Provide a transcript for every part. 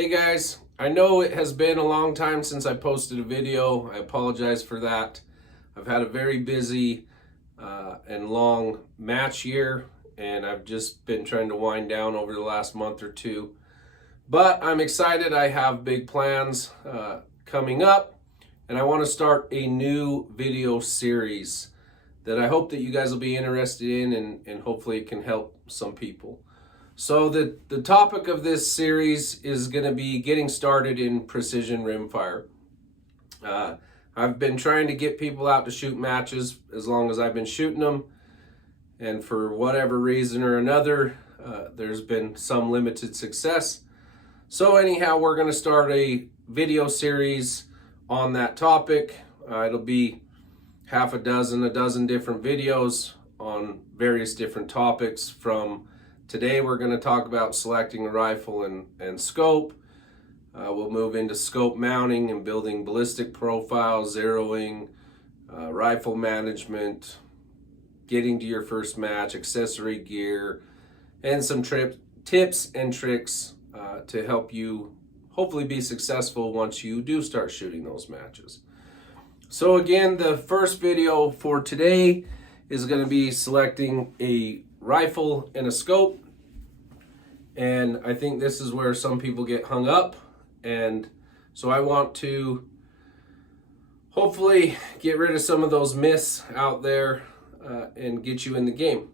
Hey guys, I know it has been a long time since I posted a video. I apologize for that. I've had a very busy and long match year, and I've just been trying to wind down over the last month or two. But I'm excited. I have big plans coming up, and I want to start a new video series that I hope that you guys will be interested in, and hopefully it can help some people. So the topic of this series is going to be getting started in precision rimfire. I've been trying to get people out to shoot matches as long as I've been shooting them, and for whatever reason or another, there's been some limited success. So anyhow, we're going to start a video series on that topic. It'll be a dozen different videos on various different topics. From today, we're going to talk about selecting a rifle and scope. We'll move into scope mounting and building ballistic profiles, zeroing, rifle management, getting to your first match, accessory gear, and some tips and tricks to help you hopefully be successful once you do start shooting those matches. So again, the first video for today is going to be selecting a rifle and a scope. And I think this is where some people get hung up. And so I want to hopefully get rid of some of those myths out there and get you in the game.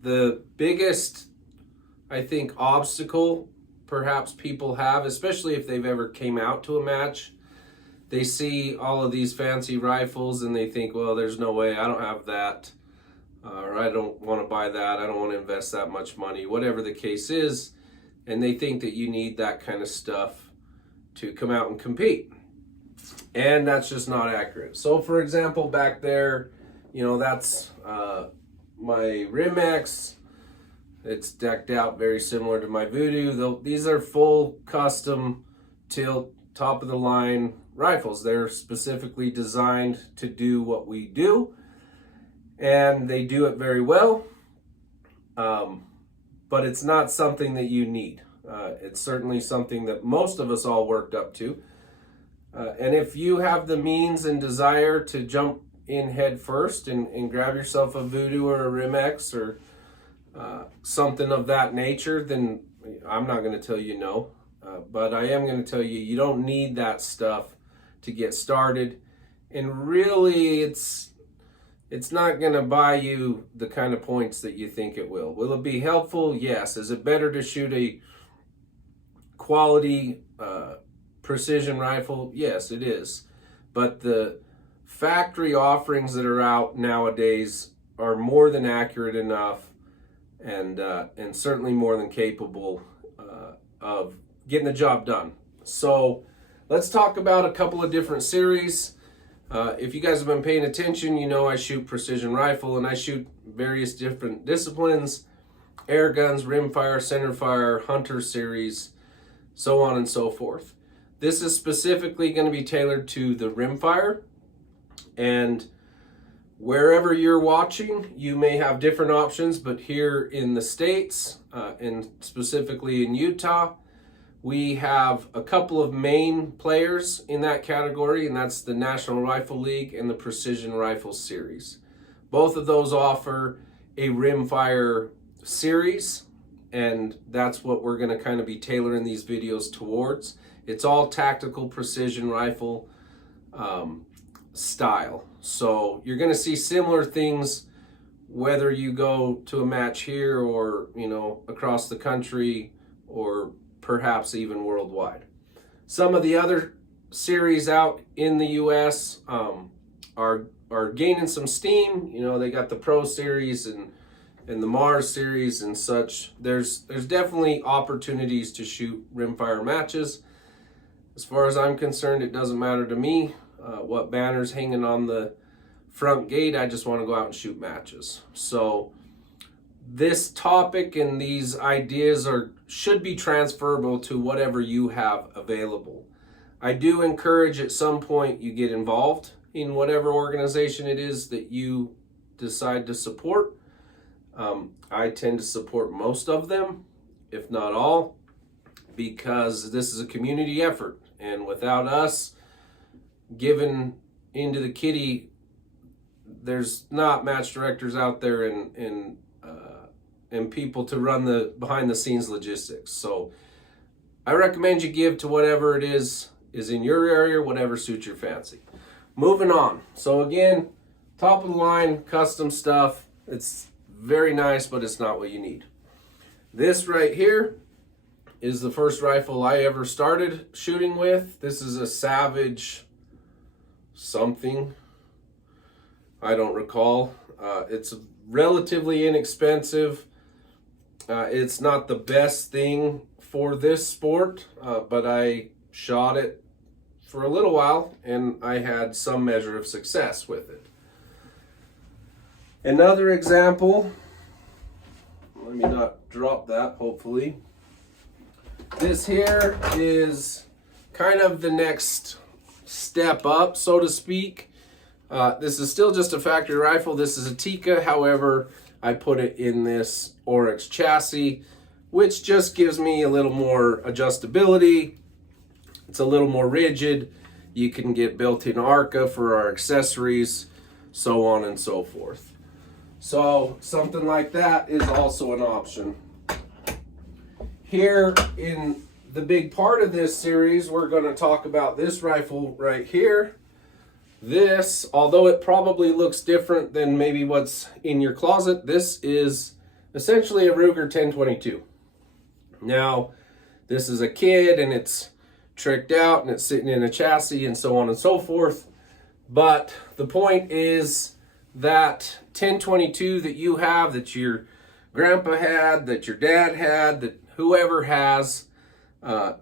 The biggest, I think, obstacle perhaps people have, especially if they've ever came out to a match, they see all of these fancy rifles and they think, well, there's no way, I don't have that, or I don't want to buy that, I don't want to invest that much money, whatever the case is, and they think that you need that kind of stuff to come out and compete. And that's just not accurate. So for example, back there, that's my Rimex. It's decked out very similar to my Voodoo. These are full custom tilt, top of the line rifles. They're specifically designed to do what we do, and they do it very well. But it's not something that you need. It's certainly something that most of us all worked up to. And if you have the means and desire to jump in head first and grab yourself a Voodoo or a Rimex or something of that nature, then I'm not going to tell you no. But I am going to tell you, you don't need that stuff to get started. And really, it's not going to buy you the kind of points that you think it will. Will it be helpful? Yes. Is it better to shoot a quality precision rifle? Yes, it is. But the factory offerings that are out nowadays are more than accurate enough and certainly more than capable of getting the job done. So let's talk about a couple of different series. If you guys have been paying attention, you know I shoot precision rifle and I shoot various different disciplines: air guns, rimfire, centerfire, hunter series, so on and so forth. This is specifically going to be tailored to the rimfire, and wherever you're watching, you may have different options, but here in the States, and specifically in Utah, we have a couple of main players in that category, and that's the National Rifle League and the Precision Rifle Series. Both of those offer a rimfire series, and that's what we're going to kind of be tailoring these videos towards. It's all tactical precision rifle style. So you're going to see similar things whether you go to a match here or, across the country or perhaps even worldwide. Some of the other series out in the US are gaining some steam. They got the Pro Series and the Mars Series and such. There's definitely opportunities to shoot rimfire matches. As far as I'm concerned, it doesn't matter to me what banner's hanging on the front gate. I just want to go out and shoot matches. So this topic and these ideas should be transferable to whatever you have available. I do encourage at some point you get involved in whatever organization it is that you decide to support. I tend to support most of them, if not all. because this is a community effort, and without us giving into the kitty, there's not match directors out there and people to run the behind the scenes logistics. So I recommend you give to whatever it is in your area, whatever suits your fancy. Moving on. So again, top of the line, custom stuff. It's very nice, but it's not what you need. This right here is the first rifle I ever started shooting with. This is a Savage something. I don't recall. It's relatively inexpensive. It's not the best thing for this sport, but I shot it for a little while and I had some measure of success with it. Another example, let me not drop that, hopefully. This here is kind of the next step up, so to speak. This is still just a factory rifle. This is a Tikka, however, I put it in this Oryx chassis, which just gives me a little more adjustability. It's a little more rigid. You can get built-in ARCA for our accessories, so on and so forth. So something like that is also an option. Here in the big part of this series, we're going to talk about this rifle right here. This, although it probably looks different than maybe what's in your closet, this is essentially a Ruger 1022. Now, this is a kid and it's tricked out and it's sitting in a chassis and so on and so forth. But the point is that 1022 that you have, that your grandpa had, that your dad had, that whoever has,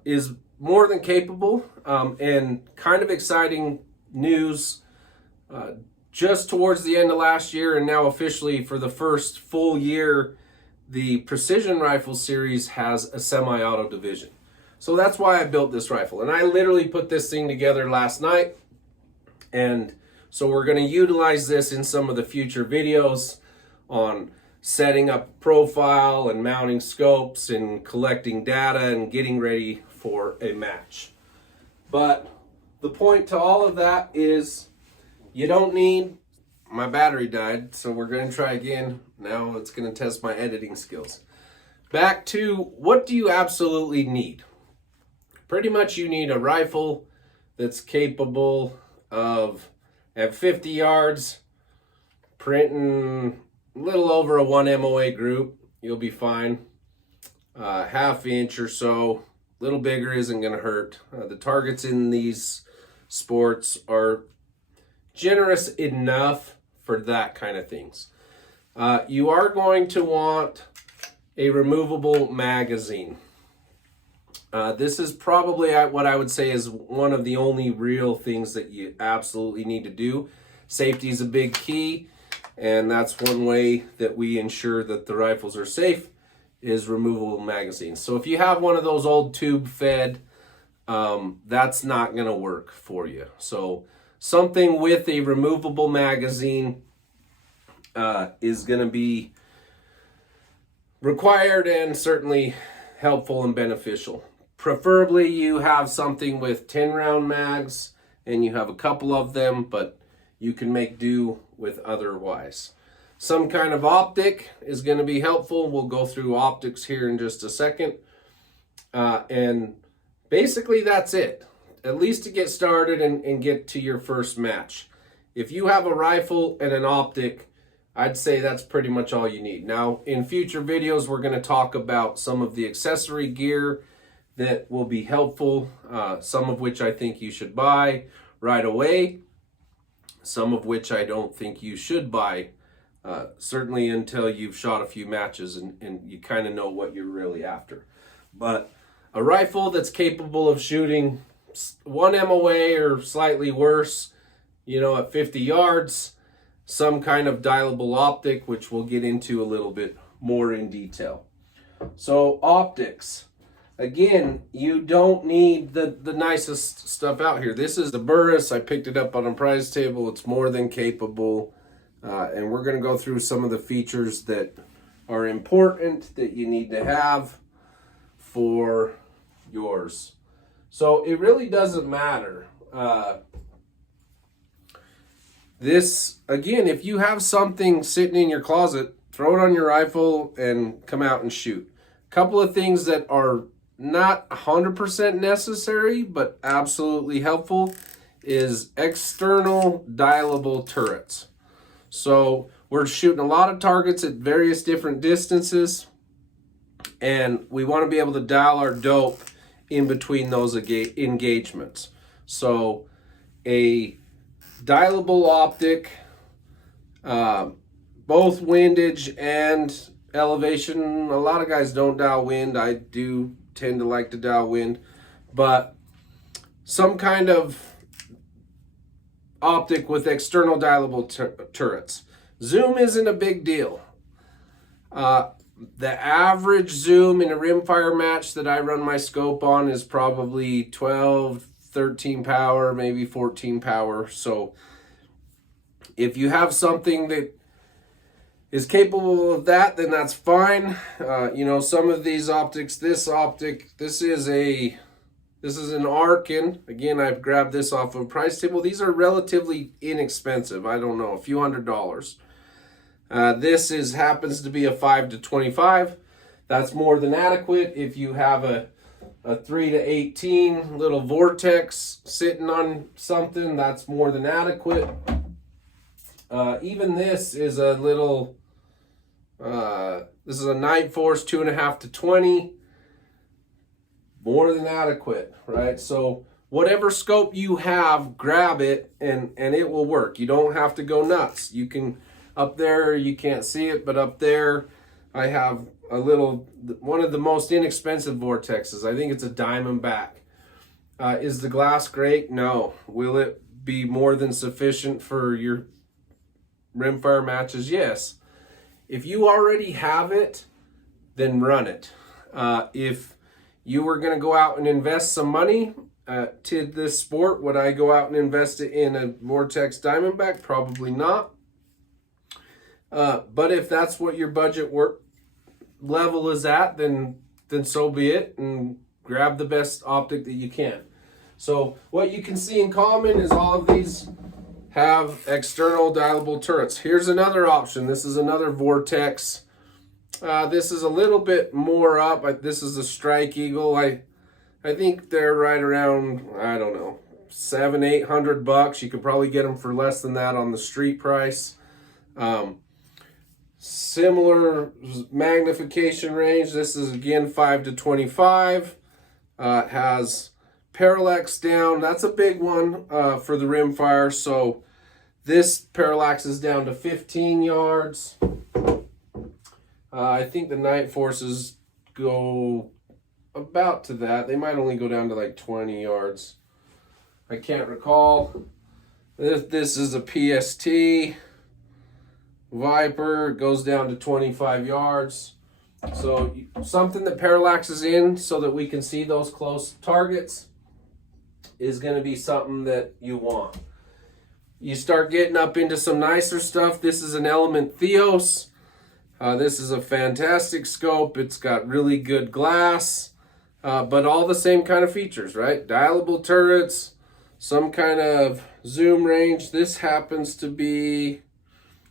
is more than capable, and kind of exciting news just towards the end of last year and now officially for the first full year, the Precision Rifle series has a semi-auto division. So that's why I built this rifle, and I literally put this thing together last night, and so we're going to utilize this in some of the future videos on setting up profile and mounting scopes and collecting data and getting ready for a match. But the point to all of that is you don't need, my battery died, so we're going to try again. Now it's going to test my editing skills. Back to, what do you absolutely need? Pretty much you need a rifle that's capable of, at 50 yards, printing a little over a 1 MOA group. You'll be fine. Half inch or so, a little bigger isn't going to hurt. The targets in these sports are generous enough for that kind of things. You are going to want a removable magazine. This is probably what I would say is one of the only real things that you absolutely need to do. Safety is a big key, and that's one way that we ensure that the rifles are safe, is removable magazines. So if you have one of those old tube fed, that's not going to work for you. So something with a removable magazine is going to be required and certainly helpful and beneficial. Preferably you have something with 10 round mags and you have a couple of them, but you can make do with otherwise. Some kind of optic is going to be helpful. We'll go through optics here in just a second. And basically that's it, at least to get started and get to your first match. If you have a rifle and an optic, I'd say that's pretty much all you need. Now, in future videos, we're going to talk about some of the accessory gear that will be helpful, some of which I think you should buy right away, some of which I don't think you should buy, certainly until you've shot a few matches and you kind of know what you're really after. But a rifle that's capable of shooting 1 MOA or slightly worse, you know, at 50 yards, some kind of dialable optic, which we'll get into a little bit more in detail. So optics. Again, you don't need the nicest stuff out here. This is the Burris. I picked it up on a prize table. It's more than capable. And we're going to go through some of the features that are important that you need to have for yours. So it really doesn't matter. This, again, if you have something sitting in your closet, throw it on your rifle and come out and shoot. A couple of things that are not 100% necessary, but absolutely helpful, is external dialable turrets. So we're shooting a lot of targets at various different distances, and we want to be able to dial our dope in between those engagements. So a dialable optic, both windage and elevation. A lot of guys don't dial wind. I do tend to like to dial wind, but some kind of optic with external dialable turrets. Zoom isn't a big deal. The average zoom in a rimfire match that I run my scope on is probably 12, 13 power, maybe 14 power. So if you have something that is capable of that, then that's fine. You know, some of these optics, this is an Arkin. Again, I've grabbed this off of a price table. These are relatively inexpensive. I don't know, a few $100s. This happens to be a 5 to 25. That's more than adequate. If you have a 3 to 18 little vortex sitting on something, that's more than adequate. Even this is a little, this is a Night Force 2.5 to 20. More than adequate, right? So whatever scope you have, grab it and it will work. You don't have to go nuts. You can, up there, you can't see it, but up there, I have a little, one of the most inexpensive vortexes. I think it's a Diamondback. Is the glass great? No. Will it be more than sufficient for your rimfire matches? Yes. If you already have it, then run it. If you were going to go out and invest some money to this sport, would I go out and invest it in a Vortex Diamondback? Probably not. But if that's what your budget work level is at, then so be it, and grab the best optic that you can. So what you can see in common is all of these have external dialable turrets. Here's another option. This is another Vortex. This is a little bit more up. This is a Strike Eagle. I think they're right around, I don't know, $700-800. You could probably get them for less than that on the street price. Similar magnification range. This is again 5 to 25. It has parallax down. That's a big one for the rimfire. So this parallax is down to 15 yards. I think the Night Forces go about to that. They might only go down to like 20 yards. I can't recall. This is a PST. Viper goes down to 25 yards. So something that parallaxes in so that we can see those close targets is going to be something that you want. You start getting up into some nicer stuff. This is an Element Theos. This is a fantastic scope. It's got really good glass, but all the same kind of features, right? Dialable turrets, some kind of zoom range. This happens to be,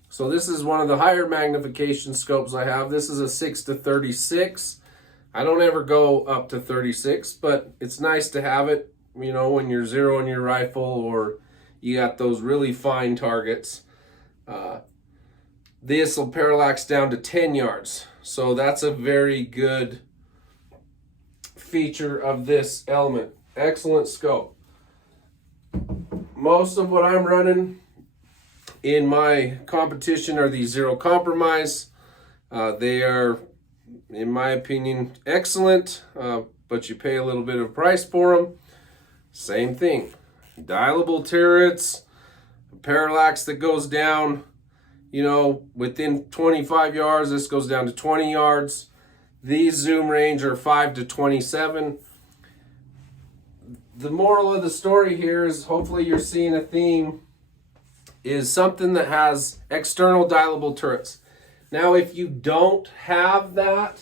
so this is one of the higher magnification scopes I have. This is a 6 to 36. I don't ever go up to 36, but it's nice to have it, you know, when you're zeroing your rifle or you got those really fine targets. This will parallax down to 10 yards. So that's a very good feature of this Element. Excellent scope. Most of what I'm running in my competition are these Zero Compromise. They are, in my opinion, excellent, but you pay a little bit of price for them. Same thing. Dialable turrets, parallax that goes down, you know, within 25 yards. This goes down to 20 yards. These zoom range are 5 to 27. The moral of the story here is, hopefully you're seeing a theme, is something that has external dialable turrets. Now, if you don't have that,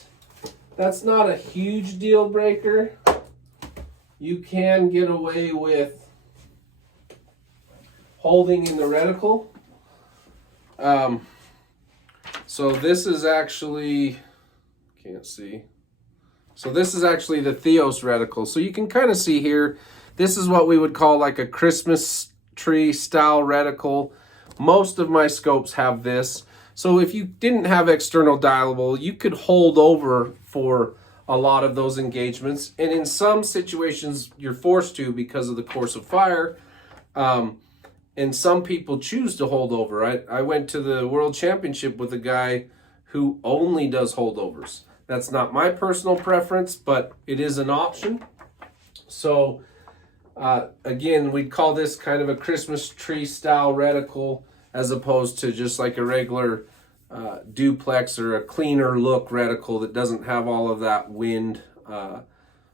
that's not a huge deal breaker. you can get away with holding in the reticle. So this is actually, can't see. So this is actually the Theos reticle. So you can kind of see here, this is what we would call like a Christmas tree style reticle. Most of my scopes have this. So if you didn't have external dialable, you could hold over for a lot of those engagements. And in some situations, you're forced to because of the course of fire. And some people choose to hold over. I went to the World Championship with a guy who only does holdovers. That's not my personal preference, but it is an option. So again, we'd call this kind of a Christmas tree style reticle as opposed to just like a regular duplex or a cleaner look reticle that doesn't have all of that wind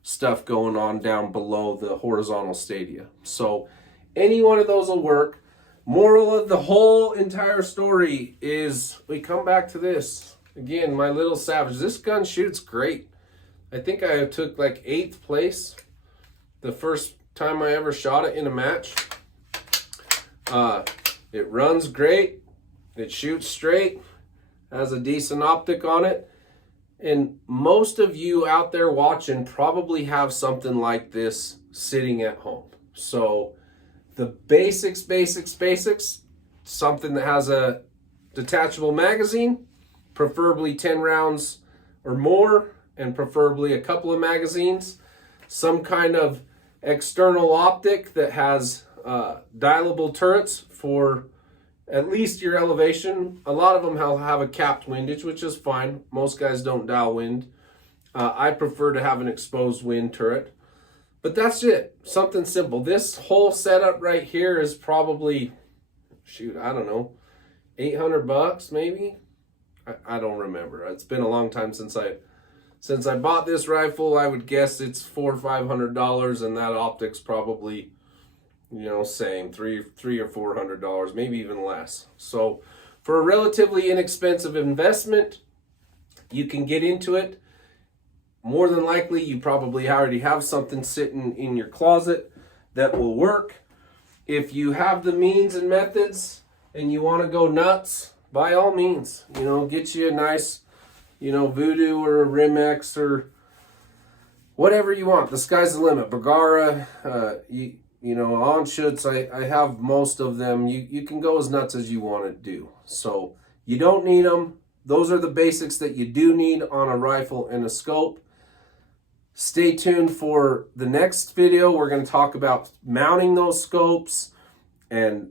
stuff going on down below the horizontal stadia. So any one of those will work. Moral of the whole entire story is we come back to this. Again, my little Savage. This gun shoots great. I think I took like 8th place the first time I ever shot it in a match. It runs great. It shoots straight. Has a decent optic on it. And most of you out there watching probably have something like this sitting at home. So the basics, something that has a detachable magazine, preferably 10 rounds or more, and preferably a couple of magazines. Some kind of external optic that has dialable turrets for at least your elevation. A lot of them have a capped windage, which is fine. Most guys don't dial wind. I prefer to have an exposed wind turret. But that's it. Something simple. This whole setup right here is probably, shoot, I don't know, $800 maybe? I don't remember. It's been a long time since I bought this rifle. I would guess it's $400 or $500, and that optic's probably, you know, same, $300 or $400, maybe even less. So for a relatively inexpensive investment, you can get into it. More than likely, you probably already have something sitting in your closet that will work. If you have the means and methods and you want to go nuts, by all means, you know, get you a nice, you know, Voodoo or a Rim-X or whatever you want. The sky's the limit. Bergara, you know, Anschutz, I have most of them. You can go as nuts as you want to do. So you don't need them. Those are the basics that you do need on a rifle and a scope. Stay tuned for the next video. We're going to talk about mounting those scopes and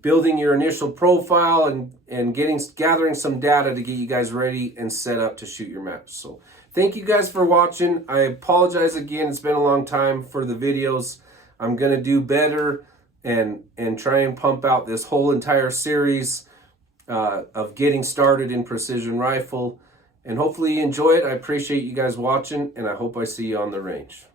building your initial profile and gathering some data to get you guys ready and set up to shoot your match. So thank you guys for watching. I apologize again. It's been a long time for the videos. I'm going to do better and try and pump out this whole entire series of getting started in precision rifle. And hopefully you enjoy it. I appreciate you guys watching, and I hope I see you on the range.